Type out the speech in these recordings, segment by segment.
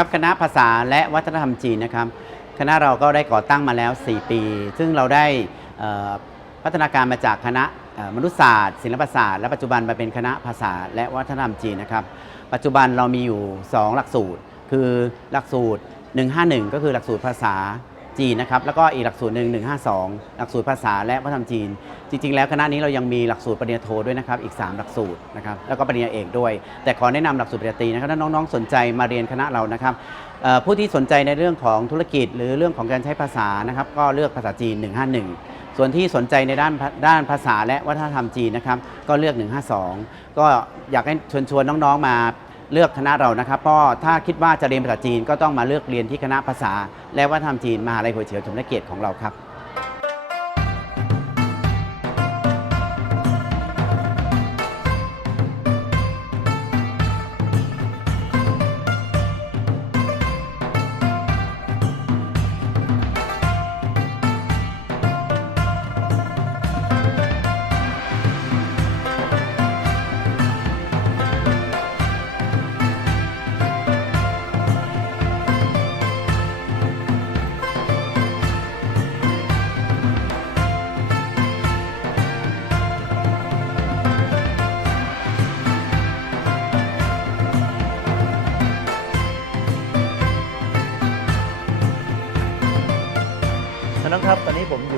ครับคณะภาษาและวัฒนธรรมจีนนะครับ คณะเราก็ได้ก่อตั้งมาแล้ว 4 ปี ซึ่งเราได้พัฒนาการมาจากคณะมนุษยศาสตร์ ศิลปศาสตร์และปัจจุบันมาเป็นคณะภาษาและวัฒนธรรมจีนนะครับ ปัจจุบันเรามีอยู่ 2 หลักสูตร คือหลักสูตร 151 ก็คือหลักสูตรภาษา จีนนะครับแล้วก็อีกหลักสูตรหนึ่ง152 หลักสูตรภาษาและวัฒนธรรมจีน จริง ๆ แล้วคณะนี้เรายังมีหลักสูตรปริญญาโทด้วยนะครับอีก 3 หลักสูตรนะครับแล้วก็ปริญญาเอกด้วย แต่ขอแนะนำหลักสูตรปริญญาตรีนะครับถ้าน้องๆสนใจมาเรียนคณะเรานะครับผู้ที่สนใจในเรื่องของธุรกิจ หรือเรื่องของการใช้ภาษานะครับก็เลือกภาษาจีน 151ส่วนที่สนใจในด้านด้านภาษาและวัฒนธรรมจีนนะครับก็เลือก 152 ก็อยากให้ชวนชวนน้องๆมา เลือกคณะเรานะครับเพราะถ้าคิดว่าจะเรียนภาษาจีนก็ต้องมาเลือกเรียนที่คณะภาษา และวัฒนธรรมจีนมหาลัยหัวเฉียวชมนเกียรติของเราครับ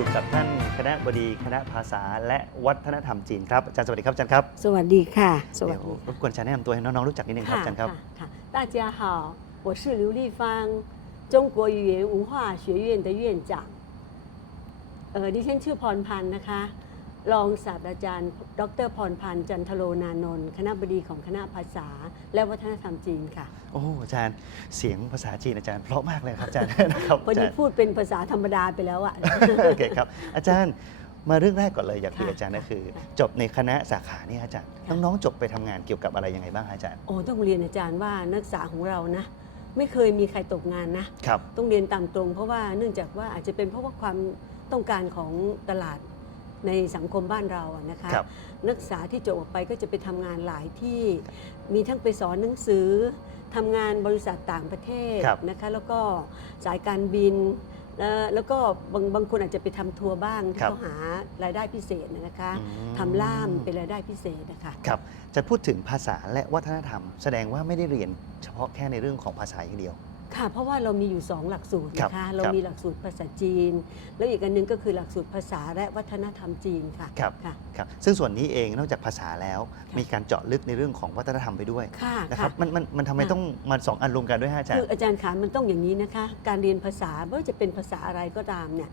อนนี้ผมอยู่กับท่านคณะบดีคณะภาษาและวัฒนธรรมจีนครับอาจารย์สวัสดีครับอาจารย์ครับ สวัสดีค่ะ สวั เดี๋ ส ยว ดี รบกวนอาจารย์แนะนำตัวให้น้องๆรู้จักนิดนึงครับอาจารย์ครับ ค่ะ大家好我是刘丽芳中国语言文化学院的院长เออดิฉันชื่อพรพันธ์นะคะ รองศาสตราจารย์ ดรพรพันธ์จันทโรนานนท์คณะบดีของคณะภาษา และวัฒนธรรมจีนค่ะ โอ้อาจารย์เสียงภาษาจีนอาจารย์เพราะมากเลยครับอาจารย์นะครับพออาดีจารย์พูดเป็นภาษาธรรมดาไปแล้วอะโอเคครับ อาจารย์มาเรื่องแรกก่อนเลยอยากคุยกับค่ะอาจารย์ก็คือค่ะจบในคณะสาขานี่อาจารย์ค่ะน้องๆจบไปทำงานเกี่ยวกับอะไรยังไงบ้างฮะอาจารย์โอ้ต้องเรียนอาจารย์ว่านักศึกษาของเรานะไม่เคยมีใครตกงานนะครับต้องเรียนตามตรงเพราะว่าเนื่องจากว่าอาจจะเป็นเพราะว่าความต้องการของตลาด ในสังคมบ้านเราอะนะคะ ครับ นักศึกษาที่จบออกไปก็จะไปทำงานหลายที่ มีทั้งไปสอนหนังสือทำงานบริษัทต่างประเทศครับนะคะ แล้วก็สายการบิน แล้วแล้วก็บางบางคนอาจจะไปทำทัวร์บ้างที่ครับ เขาหารายได้พิเศษนะคะอืมทำล่ามเป็นรายได้พิเศษนะคะ ครับ จะพูดถึงภาษาและวัฒนธรรม แสดงว่าไม่ได้เรียนเฉพาะแค่ในเรื่องของภาษาอย่างเดียว ค่ะ เพราะว่าเรามีอยู่ 2 หลักสูตรครับนะคะ เราครับมีหลักสูตรภาษาจีน แล้วอีกอันหนึงก็คือหลักสูตรภาษาและวัฒนธรรมจีนค่ะครับค่ะครับ ซึ่งส่วนนี้เองนอกจากภาษาแล้วค่ะมีการเจาะลึกในเรื่องของวัฒนธรรมไปด้วยค่ะนะครับค่ะมันมันมันทำไมค่ะต้องมาสองอันรวมกันด้วยฮะอาจารคือย์อาจารย์ขามันต้องอย่างนี้นะคะ การเรียนภาษาไม่ว่าจะเป็นภาษาอะไรก็ตามเนี่ย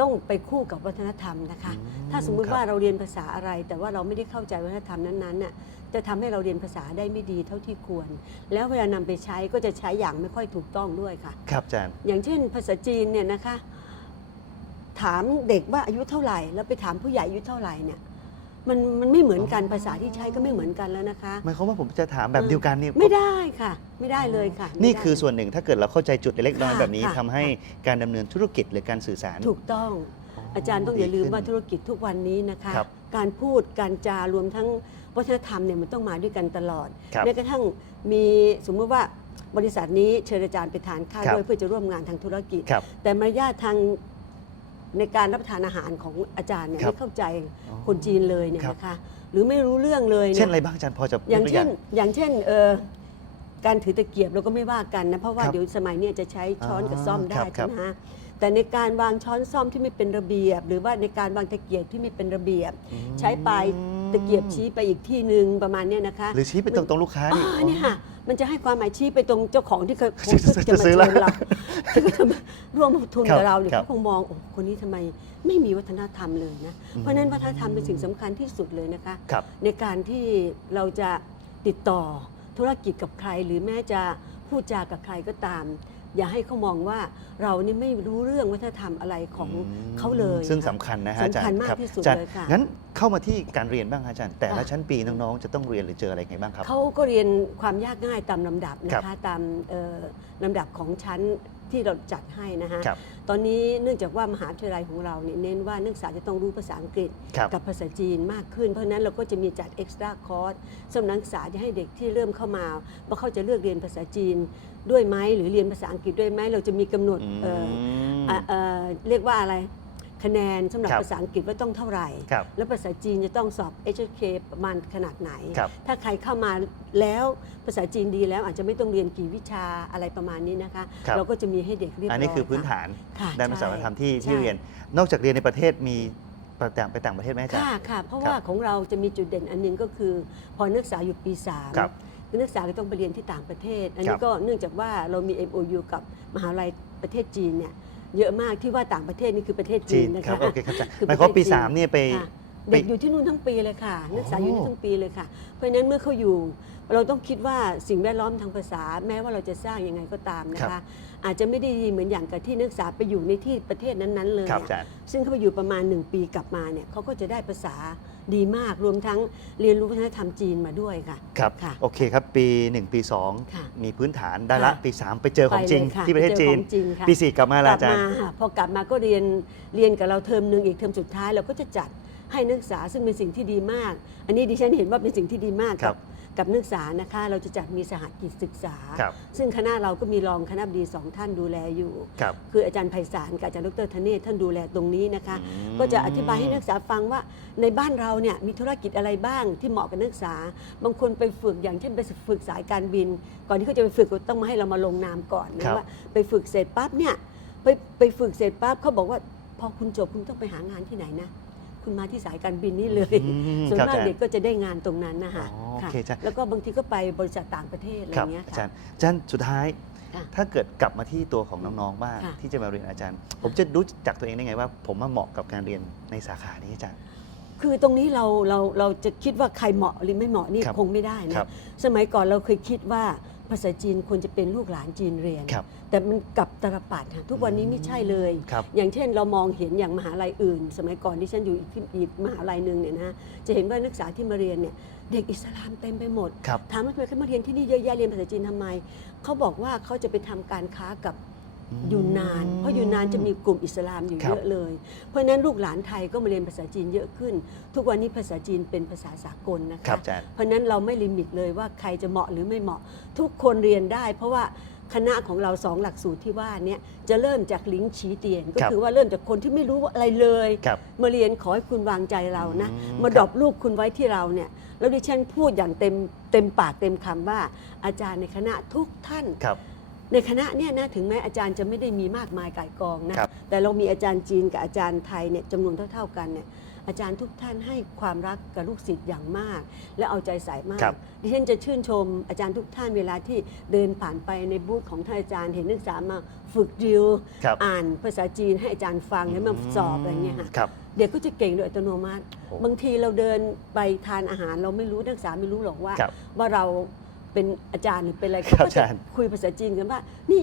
ต้องไปคู่กับวัฒนธรรมนะคะอืมถ้าสมมุติครับว่าเราเรียนภาษาอะไร แต่ว่าเราไม่ได้เข้าใจวัฒนธรรมนั้นๆน่ะจะทำให้เราเรียนภาษาได้ไม่ดีเท่าที่ควร แล้วเวลานำไปใช้ก็จะใช้อย่างไม่ค่อยถูกต้องด้วยค่ะ ครับอาจารย์อย่างเช่น ภาษาจีนเนี่ยนะคะ ถามเด็กว่าอายุเท่าไหร่ แล้วไปถามผู้ใหญ่อายุเท่าไหร่เนี่ย มันมันไม่เหมือนกันภาษาที่ใช้ก็ไม่เหมือนกันแล้วนะคะ หมายความว่าผมจะถามแบบเดียวกันนี่ไม่ได้ค่ะ ไม่ได้เลยค่ะไม่นี่ได้คือส่วนหนึ่งถ้าเกิดเราเข้าใจจุดเล็กน้อยค่ะแบบนี้ค่ะทำให้การดำเนินธุรกิจหรือการสื่อสาร ถูกต้องอาจารย์ต้องอย่าลืมว่าธุรกิจทุกวันนี้นะคะ ครับการพูดการจารวมทั้งวัฒนธรรมเนี่ยมันต้องมาด้วยกันตลอดครับแม้กระทั่งมีสมมติว่าบริษัทนี้เชิญอาจารย์ไปทานข้าวครับ ด้วยเพื่อจะร่วมงานทางธุรกิจ ครับ แต่มารยาททาง ในการรับประทานอาหารของอาจารย์เนี่ยครับไม่เข้าใจอ๋อคนจีนเลยเนี่ยครับ นะคะหรือไม่รู้เรื่องเลยเช่นยอะไรบ้างอาจารย์พอจะอย่างกตัว เช่นอย่างเช่นเออการถือตะเกียบเราก็ไม่ว่ากันนะเพราะว่าครับเดี๋ยวสมัยเนี้จะใช้ช้อนกับซ่อมได้ครับใช่ไหมฮะแต่ในการวางช้อนซ่อมที่ไม่เป็นระเบียบ หรือว่าในการวางตะเกียบที่ไม่เป็นระเบียบ อืมใช้ปลายตะเกียบชี้ไปอีกที่หนึ่งประมาณเนี้ยนะคะ หรือชี้ไปตรงตรงลูกค้าอ๋นี่ อเนี่ยค่ะ มันจะให้ความหมายชี้ไปตรงเจ้าของที่เคยคงจะจะมาซื้เชิอแล้วญเราที่จะมาร่วมทุนครับกับเราเนี่ยครับเขาคงมองโอ้คนนี้ทำไมไม่มีวัฒนธรรมเลยนะ เพราะฉะนั้นวัฒนธรรมเป็นสิ่งสำคัญที่สุดเลยนะคะครับในการที่เราจะติดต่อธุรกิจกับใครหรือแม้จะพูดจากับใครก็ตาม อย่าให้เขามองว่าเรานี่ไม่รู้เรื่องวัฒนธรรมอะไรของอืมเขาเลยซึ่งค่ะสำคัญนะฮะอาจารย์สำคัญมากรับที่สุดอาจารเลยค่ะงั้นเข้ามาที่การเรียนบ้างฮะอาจารย์ แต่ละค่ะชั้นปีน้องๆ จะต้องเรียนหรือเจออะไรไงบ้างครับเขาก็เรียนความยากง่ายตามลำดับนะครัคะบตามเอ่อลำดับของชั้น ที่เราจัดให้นะฮะ ครับตอนนี้เนื่องจากว่ามหาวิทยาลัยของเราเนี่ยเน้นว่านักศึกษาจะต้องรู้ภาษาอังกฤษครับกับภาษาจีนมากขึ้น เพราะฉะนั้นเราก็จะมีจัดเอ็กซ์ตร้าคอร์สสำหรับนักศึกษาจะให้เด็กที่เริ่มเข้ามาว่าเขาจะเลือกเรียนภาษาจีนด้วยไหมหรือเรียนภาษาอังกฤษด้วยไหมเราจะมีกำหนดเอ่อมอะเอ่อเรียกว่าอะไร คะแนนสำหรับครับภาษาอังกฤษว่าต้องเท่าไหร่ครับแล้วภาษาจีนจะต้องสอบ HSK ประมาณขนาดไหนครับถ้าใครเข้ามาแล้วภาษาจีนดีแล้วอาจจะไม่ต้องเรียนกี่วิชาอะไรประมาณนี้นะคะครับเราก็จะมีให้เด็กเรียบร้อยอันนี้คือพื้นฐานค่ะด้านภาษาวัฒนธรรมที่ใช่ที่เรียน นอกจากเรียนในประเทศมีไปต่างไปต่างประเทศไหมอาจารย์ค่ะค่ะ เพราะครับว่าของเราจะมีจุดเด่นอันหนึงก็คือ พอนักศึกษาอยู่ปี3ครับนักศึกษาก็ต้องไปเรียนที่ต่างประเทศ อันคนี้รับก็เนื่องจากว่าเรามี MOU กับมหาวิทยาลัยประเทศจีนเนี่ย เยอะมากที่ว่าต่างประเทศนี่คือประเทศจีจีนนนะครัคะบโอเคครับอาจารย์คือหมายความว่าปีประเทศจีนสามเนี่ยไป ค่ะไปเด็กอยู่ที่นู่นทั้งปีเลยค่ะนักศึกษาอยู่นี่ทั้งปีเลยค่ะ เพราะฉะนั้นเมื่อเขาอยู่ เราต้องคิดว่าสิ่งแวดล้อมทางภาษา แม้ว่าเราจะสร้างยังไงก็ตามนะครัคะ บ อาจจะไม่ได้ดีเหมือนอย่างกับที่นักศึกษาไปอยู่ในที่ประเทศนั้นๆเลยครับอะอาจารย์ ซึ่งเขาไปอยู่ประมาณ 1 ปีกลับมาเนี่ยเขาก็จะได้ภาษา ดีมากรวมทั้งเรียนรู้วัฒนธรรมจีนมาด้วยค่ะ ครับ ค่ะโอเคครับ ปี 1 ปี ค่ะ2 มีพื้นฐานได้ละค่ะ ปี 3 ไปเจอของจริง ไปเลยค่ที่ประเทศจีนจอของจริงค่ะปี 4 กลับมากแล้ลัวอาจารย์มาค่ะพอกลับมาก็เรียนเรียนกับเราเทอมหนึ่งอีกเทอมสุดท้ายเราก็จะจัดให้นักศึกษาซึ่งเป็นสิ่งที่ดีมาก อันนี้ดิฉันเห็นว่าเป็นสิ่งที่ดีมากครักับ กับนักศึกษานะคะ เราจะจัดมีสหกิจศึกษา ครับซึ่งคณะเราก็มีรองคณะบดีสองท่านดูแลอยู่ ครับคืออาจารย์ไพศาลกับอาจารย์ดรธเนศท่านดูแลตรงนี้นะคะ อืม ก็จะอธิบายให้นักศึกษาฟังว่าในบ้านเราเนี่ยมีธุรกิจอะไรบ้างที่เหมาะกับนักศึกษา บางคนไปฝึกอย่างเช่นไปฝึกสายการบิน ก่อนที่เขาจะไปฝึกก็ต้องมาให้เรามาลงนามก่อนครันะบว่าไปฝึกเสร็จปั๊บเนี่ยไปไปฝึกเสร็จปั๊บเขาบอกว่าพอคุณจบคุณต้องไปหางานที่ไหนนะ คุณมาที่สายการบินนี่เลย อืมส่วนครับมากอาจารย์เด็กก็จะได้งานตรงนั้นนะคะอ๋อค่ะโอเคจ้ะ แล้วก็บางทีก็ไปบริษัทต่างประเทศอะไรครับเงี้ยอาค่ะจารย์อาจารย์สุดท้าย ค่ะถ้าเกิดกลับมาที่ตัวของน้องๆบ้างค่ะ ที่จะมาเรียนอาจารย์ ผมจะรู้จักตัวเองได้ไงว่า ผมมาเหมาะกับการเรียนในสาขานี้อาจารย์ คือตรงนี้เราเราเราจะคิดว่าใครเหมาะหรือไม่เหมาะนี่ครับคงไม่ได้คนะรับ สมัยก่อนเราเคยคิดว่า ภาษาจีนควรจะเป็นลูกหลานจีนเรียน ครับแต่มันกลับตรปัดค่ะทุกวันนี้ไม่ใช่เลย ครับอย่างเช่นเรามองเห็นอย่างมหาลัยอื่น สมัยก่อนที่ฉันอยู่อีกที่อีกมหาลัยหนึ่งเนี่ยนะจะเห็นว่านักศึกษาที่มาเรียนเนี่ยเด็กอิสลามเต็มไปหมด ครับ ถามว่าทำไมเขามาเรียนที่นี่เยอะแยะเรียนภาษาจีนทำไม เขาบอกว่าเขาจะไปทำการค้ากับ ยูนนาน เพราะยูนนานจะมีกลุ่มอิสลามอยู่ครับเยอะเลย เพราะฉะนั้นลูกหลานไทยก็มาเรียนภาษาจีนเยอะขึ้น ทุกวันนี้ภาษาจีนเป็นภาษาสากลนะครัคะบอาจารย์เพราะฉะนั้นเราไม่ลิมิตเลยว่าใครจะเหมาะหรือไม่เหมาะ ทุกคนเรียนได้ เพราะว่าคณะของเราสองหลักสูตรที่ว่าเนี้จะเริ่มจากลิงก์ชี้เตียน ก็ครับคือว่าเริ่มจากคนที่ไม่รู้อะไรเลยครับมาเรียนขอให้คุณวางใจเรานะอืมมาดรอปลูกคุณไว้ที่เราเนี่ยแล้วดิฉันพูดอย่างเต็มเต็มปากเต็มคำว่าอาจารย์ในคณะทุกท่านครับ ในคณะเนี่ยนะถึงแม้อาจารย์จะไม่ได้มีมากมายก่ายกองนะครับ แต่เรามีอาจารย์จีนกับอาจารย์ไทยเนี่ยจำนวนเท่า ๆกันเนี่ยอาจารย์ทุกท่านให้ความรักกับลูกศิษย์อย่างมาก และเอาใจใส่มากครับดิฉันจะชื่นชมอาจารย์ทุกท่านเวลาที่เดินผ่านไปในบูธของท่านอาจารย์เห็นนักศึกษามาฝึกดิวครับอ่านภาษาจีนให้อาจารย์ฟังแล้วมาสอบอะไรเงี้ยค่ะครับ เด็กก็จะเก่งโดยอัตโนมัติ โอ้บางทีเราเดินไปทานอาหารเราไม่รู้นักศึกษาไม่รู้หรอกว่า ครับว่าเรา เป็นอาจารย์หรือเป็นอะไรครับเขาก็จะอาจารย์คุยภาษาจีนกันว่า นี่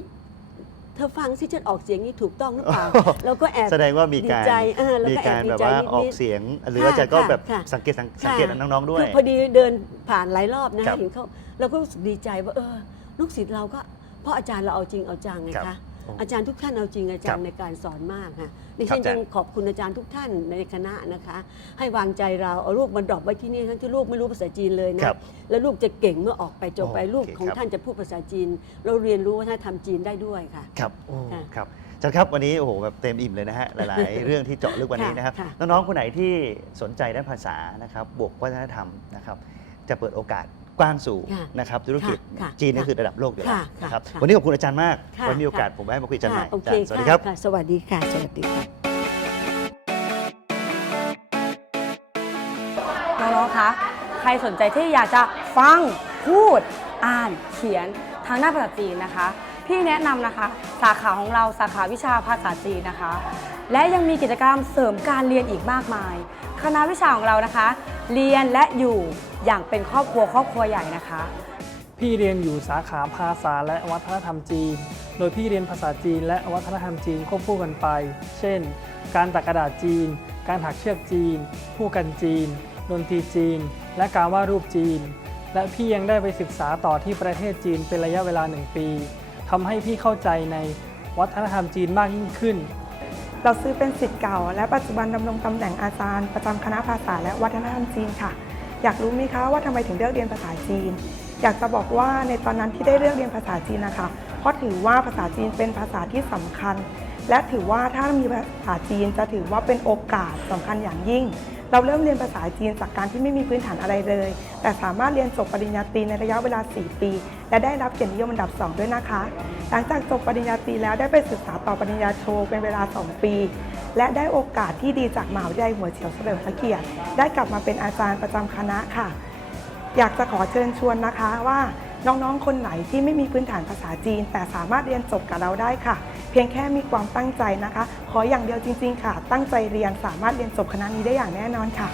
เธอฟังสิฉันออกเสียงนี้ถูกต้องหรือเปล่าโอ้เราก็แอบแสดงว่ามีการดีใจเออแล้วมีก็แอบการดีแบบใจว่านิดๆออกเสียง หรือว่าค่ะจะก็ค่ะแบบค่ะสังเกตสังสังเกตน้องๆด้วยคือพอดีเดินผ่านหลายรอบนะครัคะบเห็นเขาเราก็รู้สึกดีใจว่าเออลูกศิษย์เราก็เพราะอาจารย์เราเอาจริงเอาจังไงครับคะโอ้อาจารย์ทุกท่านเอาจริงเอาจัครังบในการสอนมากค่ะดิครัฉับนอาจารย์ยังขอบคุณอาจารย์ทุกท่านในคณะนะคะ ให้วางใจเราเอาลูกมาดรอปไว้ที่นี่ทั้งที่ลูกไม่รู้ภาษาจีนเลยนะครับแล้วลูกจะเก่งเมื่อออกไปจบไปโอเคลูกของครับท่านจะพูดภาษาจีน เราเรียนรู้วัฒนธรรมจีนได้ด้วยค่ะ ครับโอ้ค่ะครับอาจารย์ครับวันนี้โอ้โหแบบเต็มอิ่มเลยนะฮะหลายๆ เรื่องที่เจาะลึกวันนี้นะครับค่ะน้องๆคนไหนที่สนใจด้านภาษานะครับบวกวัฒนธรรมนะครับจะเปิดโอกาส กว้างสู่ค่ะนะครับธุรกิจค่ะจีนนี่ค่ะคือระดับโลกอยู่แล้วค่ะนะครับค่ะวันนี้ขอบคุณอาจารย์มากค่ะไว้มีโอกาสค่ะผมให้มาคุยกันใหม่ค่ะโออาเคจารย์สวัสดีครับค่ะสวัสดีค่ะ สวัสดีค่ะ น้องๆ คะ ใครสนใจที่อยากจะฟัง พูด อ่าน เขียนทางหน้าภาษาจีนนะคะ พี่แนะนำนะคะ สาขาของเราสาขาวิชาภาษาจีนนะคะ และยังมีกิจกรรมเสริมการเรียนอีกมากมาย คณะวิชาของเรานะคะ เรียนและอยู่ อย่างเป็นครอบครัวครอบครัวใหญ่นะคะ พี่เรียนอยู่สาขาภาษาและวัฒนธรรมจีน โดยพี่เรียนภาษาจีนและวัฒนธรรมจีนควบคู่กันไป เช่น การตักกระดาษจีน การถักเชือกจีน ผู้กันจีน ดนตรีจีน และการวาดรูปจีน และพี่ยังได้ไปศึกษาต่อที่ประเทศจีนเป็นระยะเวลาหนึ่งปีทำให้พี่เข้าใจในวัฒนธรรมจีนมากยิ่งขึ้นเราซื้อเป็นสิทธิ์เก่า และปัจจุบันดำรงตำแหน่งอาจารย์ ประจำคณะภาษาและวัฒนธรรมจีนค่ะ อยากรู้ไหมคะว่าทำไมถึงเลือกเรียนภาษาจีน อยากจะบอกว่าในตอนนั้นที่ได้เลือกเรียนภาษาจีนนะคะ เพราะถือว่าภาษาจีนเป็นภาษาที่สำคัญ และถือว่าถ้ามีภาษาจีนจะถือว่าเป็นโอกาสสำคัญอย่างยิ่ง เราเริ่มเรียนภาษาจีนจากการที่ไม่มีพื้นฐานอะไรเลย แต่สามารถเรียนจบปริญญาตรีในระยะเวลา 4 ปี และได้รับเกียรตินิยมอันดับ 2 ด้วยนะคะ หลังจากจบปริญญาตรีแล้วได้ไปศึกษาต่อปริญญาโทเป็นเวลา 2 ปี และได้โอกาสที่ดีจากมหาวิทยาลัยหัวเฉียวเฉลิมพระเกียรติได้กลับมาเป็นอาจารย์ประจำคณะค่ะ อยากจะขอเชิญชวนนะคะว่าน้องๆ คนไหนที่ไม่มีพื้นฐานภาษาจีน แต่สามารถเรียนจบกับเราได้ค่ะ เพียงแค่มีความตั้งใจนะคะ ขออย่างเดียวจริง ๆ ค่ะ ตั้งใจเรียนสามารถเรียนจบคณะนี้ได้อย่างแน่นอนค่ะ